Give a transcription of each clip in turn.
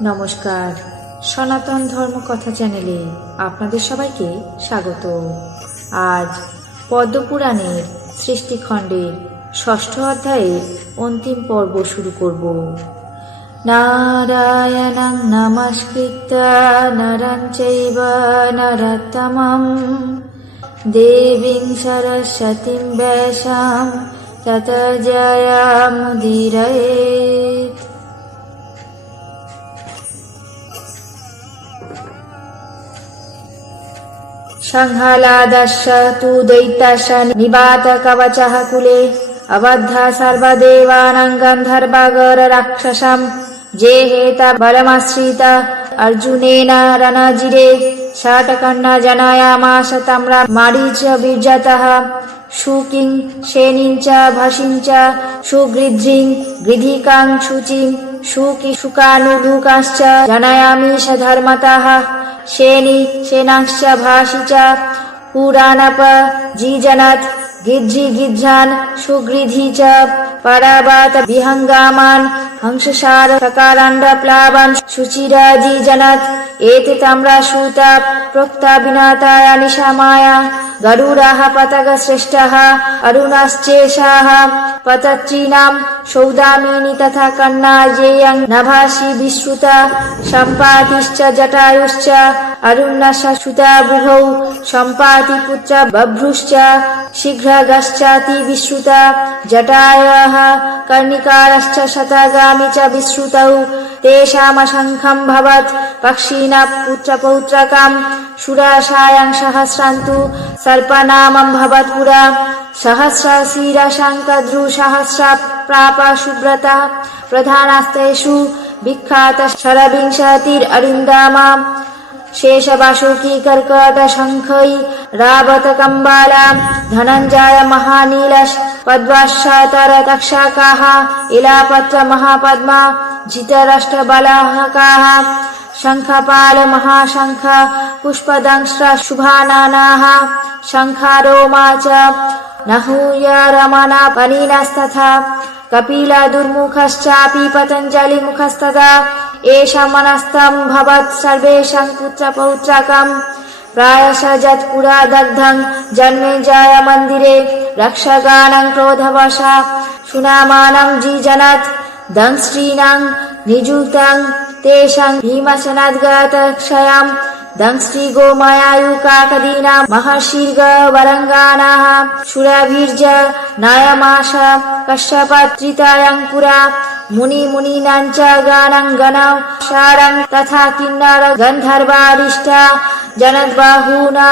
নমস্কার। সনাতন ধর্ম কথা চ্যানেলে আপনাদের সবাইকে স্বাগত। আজ পদ্মপুরাণের সৃষ্টিখণ্ডের ষষ্ঠ অধ্যায়ের অন্তিম পর্ব শুরু করব। নারায়ণং নমস্কৃত্য নরং চৈব নরোত্তমম। দেবীং সরস্বতীং ব্যাসাম তত জয়ামুদীরয়েৎ सङ्घालादश्च तु दैत्यश्च निवातकवचः कुले अबद्धा सर्वदेवानां गन्धर्वगरराक्षसम् जेहेत बलमाश्रित अर्जुनेन रणजिरे शाटकर्ण जनायामास तम्र मारीच बीर्जतः शुकिं शेनिं च भसिं च सुगृध्रिं गृधिकां शुचिं शुकि शुकानुलुकाश्च जनयामि स धर्मतः शेनि शेनांश्च भाषि च पुराणप जीजनत् गिज्झि गिज्झान् सुगृधि च परावात विहङ्गामान् हंससार सकाराण्ड प्लावान् शुचिराजीजनत् एते ताम्रा सूता प्रोक्ता विनाताय निशामाया गरुडाः पतगश्रेष्ठः अरुणाश्चेषाः पतत्रीणाम् सौदामिनी तथा कन्ना जेयं नभासि विश्रुता सम्पातिश्च जटायुश्च अरुणश सुता बुभौ सम्पाति पुत्र बभ्रुश्च शीघ्रगश्चाति विश्रुता जटायः कर्णिकारश्च शतगामि च विश्रुतौ तेषामशङ्खम् भवत् पक्षिणः पुत्रपौत्रकाम् सुराशायं सहस्रान्तु सर्पनामम् भवत् पुरा सहस्रशिरशङ्कद्रुसहस्र प्राप सुव्रतः प्रधानस्तेषु विख्यात षडविंशतिररिन्दामा शेषवासुकी कर्कट शङ्खै रावत कम्बाला धनञ्जय महानीलश पद्माशतर तक्षकाः इलापत्र महापद्मा जितराष्ट्रबलाहकाः शङ्खपाल महाशङ्ख पुष्पदंष्ट्र शुभानानाः शङ्खारोमा च नहूय रमणा पनीनस्तथा कपिल दुर्मुखश्चापि पतञ्जलिमुखस्तदा एष मनस्थं भवत् सर्वेषां पुत्रपौत्रकम् प्रायश जत्पुरा दग्धं जन्मेजय मन्दिरे रक्षगानं क्रोधवशा सुनामानं जीजनत् दंश्रीणां निजुतं तेषां भीमसनद्गतक्षयां दंश्री गोमयायुकाकदीनां महर्षिर्गवरङ्गानाः सुरवीर्ज नायमाश कश्यपत्रितायं पुरा मुनिमुनीनां च गानं गणं शारं तथा किन्नर गन्धर्वारिष्टा जनद्बाहुना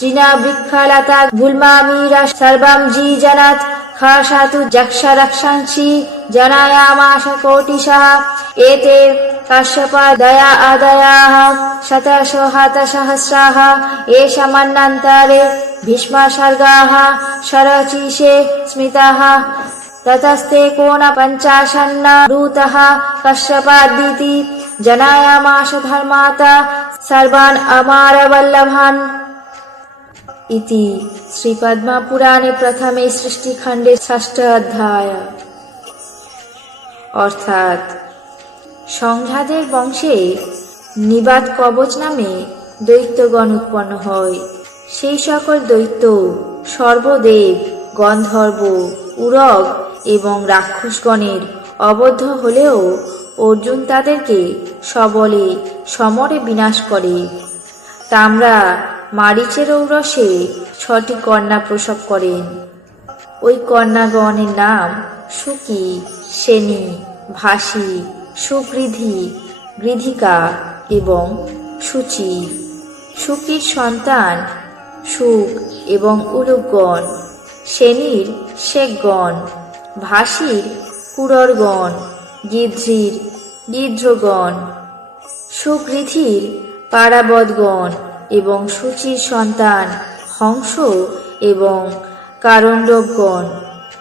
तृणवृक्षलता गुल्मामीर सर्वं जीजनत् खसातु जक्षरक्षंसि जनायामाश कोटिशः एते कश्यप दया आदयाः शतशो हतसहस्राः एष मन्नन्तरे भीष्मसर्गाः शरचिषे स्मिताः ततस्ते कोणपञ्चाशन्न ऋतः कश्यपादिति जनायामाश धर्माता सर्वान् अमारवल्लभान् इति শ্রীপদ্মাপুরাণে প্রথমে সৃষ্টিখণ্ডের ষষ্ঠ অধ্যায়। অর্থাৎ সংঘাদের বংশে নিবাদ কবচ নামে দৈত্যগণ উৎপন্ন হয়। সেই সকল দৈত্য সর্বদেব, গন্ধর্ব, উরগ এবং রাক্ষসগণের অবদ্ধ হলেও অর্জুন তাদেরকে সবলে, সমরে বিনাশ করে। তামরা মারিচের ঔরসে ছটি কন্যা প্রসব করেন। ওই কন্যাগণের নাম সুকি, সেনী, ভাসি, সুগৃধি, গৃধিকা এবং সুচি। সুকির সন্তান সুক এবং উলুকগণ সেনীর শেখগণ ভাসির কুররগণ গিদ্ধির গিদ্রগণ সুগৃধির পারাবদগণ এবং সুচির সন্তান, হংস এবং কারণ্ডবগণ।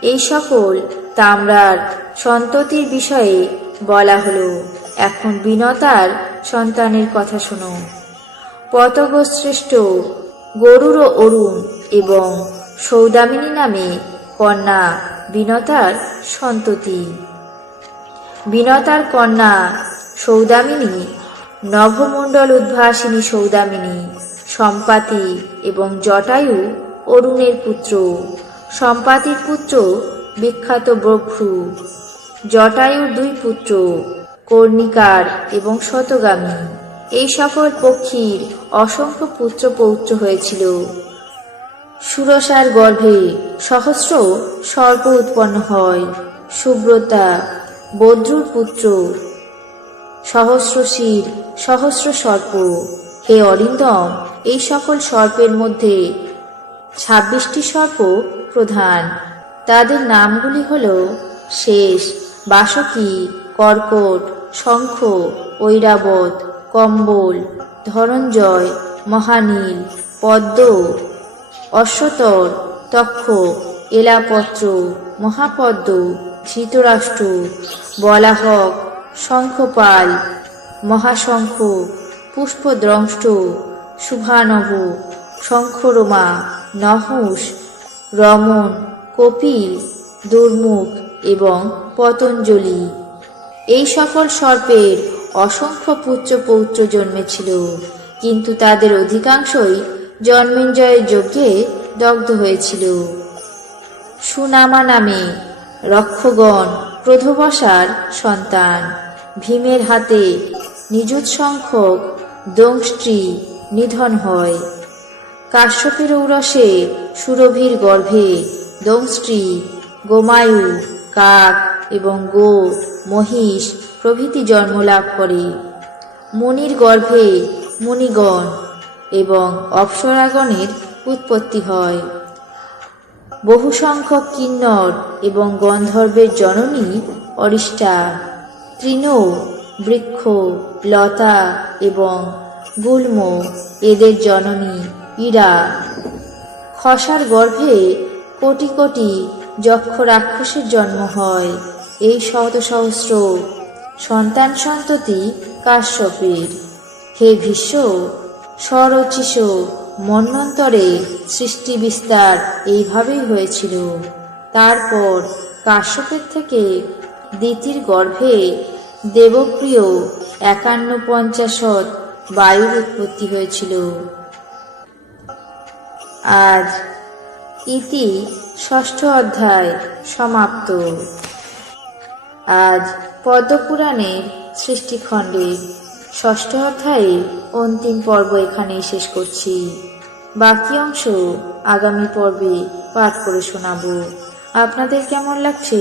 এই সকল তামরার সন্ততির বিষয়ে বলা হলো। এখন বিনতার সন্তানের কথা শোনো। পতগশ্রেষ্ঠ গরুর অরুণ এবং সৌদামিনী নামে কন্যা বিনতার সন্ততি। বিনতার কন্যা সৌদামিনী নভমণ্ডল উদ্ভাসিনী সৌদামিনী, সম্পাতি এবং জটায়ু অরুণের পুত্র। সম্পাতির পুত্র বিখ্যাত ব্রভ্রু। জটায়ুর দুই পুত্র, কর্ণিকার এবং শতগামী। এই সকল পক্ষীর অসংখ্য পুত্র পৌত্র হয়েছিল। সুরসার গর্ভে সহস্র সর্প উৎপন্ন হয়। সুব্রতা, বদ্রুর পুত্র সহস্র শির সহস্র সর্প হে অরিন্দম, এই সকল সর্পের মধ্যে ছাব্বিশটি সর্প প্রধান। তাদের নামগুলি হল শেষ, বাসকি, কর্কট, শঙ্খ, ঐরাবত, কম্বল ধরঞ্জয় মহানীল, পদ্ম, অশ্বতর, তক্ষ, এলাপত্র, মহাপদ্ম, ধৃতরাষ্ট্র, বলাহক শঙ্খপাল, মহাশঙ্খ, পুষ্পদ্রংষ্ট, শুভানব, শঙ্খরমা নহুষ রমণ কপিল, দুর্মুখ এবং পতঞ্জলি। এই সকল সর্পের অসংখ্য পুত্র পৌত্র জন্মেছিল, কিন্তু তাদের অধিকাংশই জন্মেঞ্জয়ের যজ্ঞে দগ্ধ হয়েছিল। সুনামা নামে রক্ষগণ, প্রধবসার সন্তান। ভীমের হাতে নিযুত সংখ্যক দংষ্ট্রী নিধন হয়। কাশ্যপের ঔরসে সুরভির গর্ভে দংষ্ট্রী, গোমায়ু, কাক এবং গো মহিষ প্রভৃতি জন্মলাভ করে। মুনির গর্ভে মুনিগণ এবং অপ্সরাগণের উৎপত্তি হয়। বহু সংখ্যক কিন্নর এবং গন্ধর্বের জননী অরিষ্টা তৃণ, বৃক্ষ, লতা এবং গুল্ম, এদের জননী ইরা। খসার গর্ভে কোটি কোটি যক্ষ রাক্ষসের জন্ম হয়। এই শত সহস্র সন্তান সন্ততি কাশ্যপের। হে ভীষ্ম স্বরচিস মন্বন্তরে সৃষ্টি বিস্তার এইভাবেই হয়েছিল। তারপর কাশ্যপের থেকে দিতির গর্ভে দেবপ্রিয় একান্ন পঞ্চাশত বায়ুর উৎপত্তি হয়েছিল। আজ ইতি ষষ্ঠ অধ্যায় সমাপ্ত। আজ পদ্মপুরাণের সৃষ্টিখণ্ডের ষষ্ঠ অধ্যায়ের অন্তিম পর্ব এখানেই শেষ করছি। বাকি অংশ আগামী পর্বে পাঠ করে শোনাবো। আপনাদের কেমন লাগছে